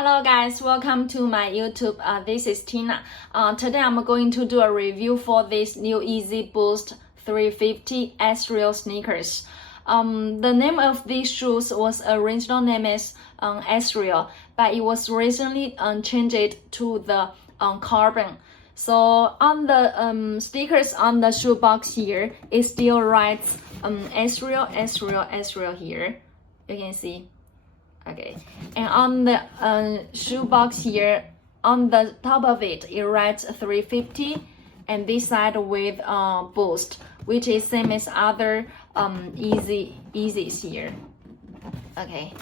Hello guys, welcome to my YouTube. This is Tina. Today I'm going to do a review for this new Yeezy Boost 350 Asreil sneakers. The name of these shoes was original name is Asreil, but it was recently changed to the carbon. So on the stickers on the shoe box here, it still writes Asreil here. You can see. Okay, and on the shoe box here, on the top of it, it writes 350, and this side with Boost, which is same as other Yeezys here. Okay,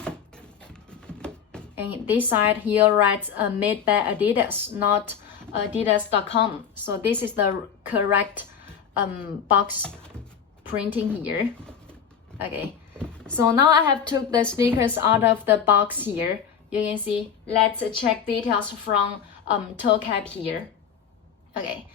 and this side here writes made by Adidas, not Adidas.com. So this is the correct box printing here. Okay. So now I have took the sneakers out of the box here. You can see, let's check details from toe cap here. Okay,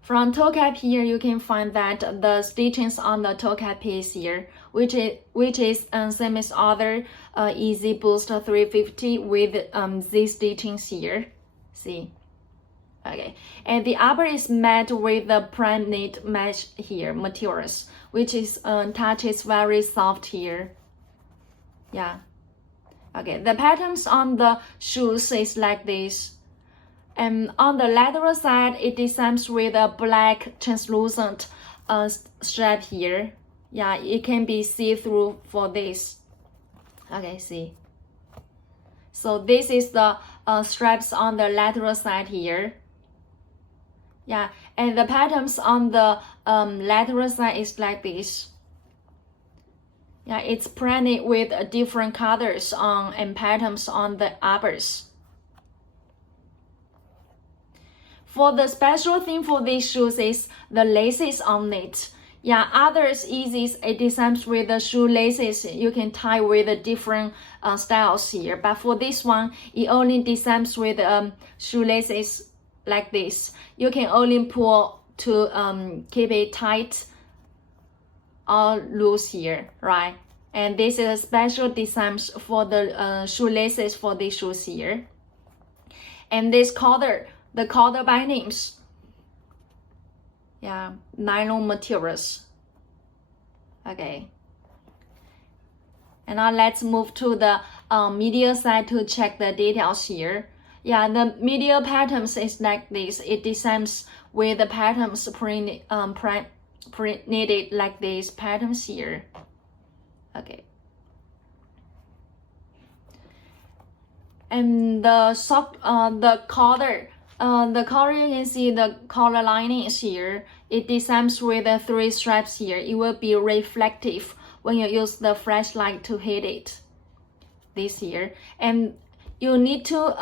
from toe cap here, you can find that the stitchings on the toe cap piece here, which is same as other Yeezy Boost 350 with these stitchings here. See. Okay, and the upper is made with the prime knit mesh here materials, which is touch is very soft here. Yeah. Okay, the patterns on the shoes is like this, and on the lateral side it designs with a black translucent strap here. Yeah, it can be see-through for this. Okay, see. So this is the straps on the lateral side here. Yeah, and the patterns on the lateral side is like this. Yeah, it's printed with different colors and patterns on the uppers. For the special thing for these shoes is the laces on it. Yeah, others Yeezys it designs with the shoe laces. You can tie with the different styles here, but for this one, it only designs with shoe laces like this. You can only pull to keep it tight or loose here, right? And this is a special design for the shoelaces for these shoes here. And this collar, the collar bindings, yeah, nylon materials. Okay. And now let's move to the medial side to check the details here. Yeah, the medial patterns is like this. It designs with the patterns printed like these patterns here. Okay. And the sock, the collar you can see the collar linings here. It designs with the 3 stripes here. It will be reflective when you use the flashlight to hit it. This here, and you need to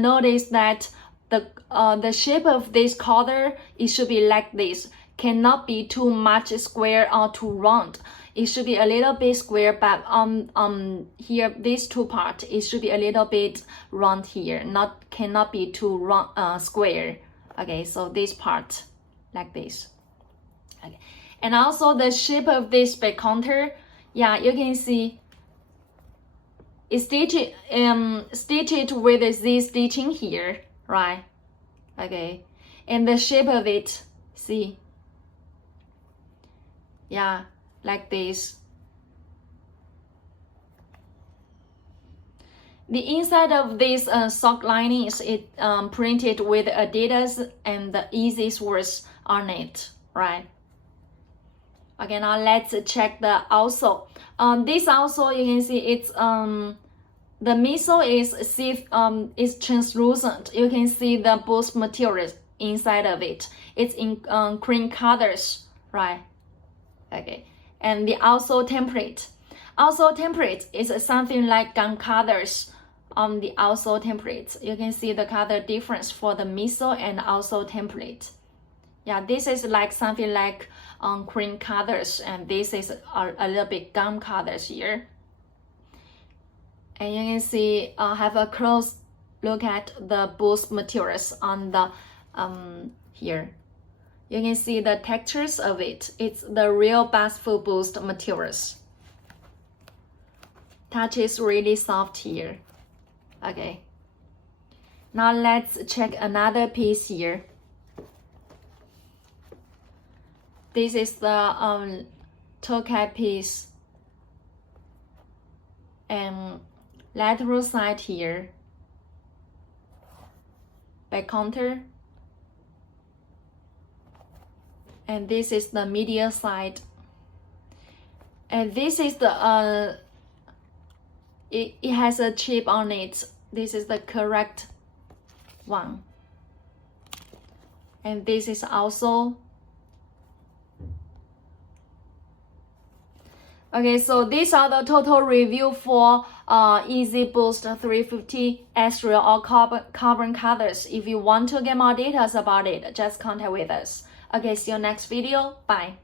notice that the shape of this collar, it should be like this. Cannot be too much square or too round. It should be a little bit square, but here these two parts, it should be a little bit round here. Cannot be too round, square. Okay, so this part like this. Okay, and also the shape of this back counter. Yeah, you can see. It's stitched with this stitching here, right? Okay, and the shape of it, see? Yeah, like this. The inside of this sock lining is printed with Adidas and the Yeezy's words on it, right? Okay, now let's check the outsole. This outsole, you can see it's the midsole is translucent. You can see the Boost materials inside of it. It's in cream colors, right? Okay, and the outsole template. Outsole template is something like gum colors on the outsole template. You can see the color difference for the midsole and outsole template. Yeah, this is like something like cream colors, and this is a little bit gum colors here. And you can see, have a close look at the Boost materials on the here. You can see the textures of it. It's the real Bassfoot Boost materials. Touch is really soft here. Okay. Now let's check another piece here. This is the toe cap piece and lateral side here, back counter, and this is the medial side, and this is the it has a chip on it. This is the correct one, and this is also okay. So these are the total review for Yeezy Boost 350 Asreil or carbon colors. If you want to get more details about it, just contact with us. Okay, see you next video. Bye.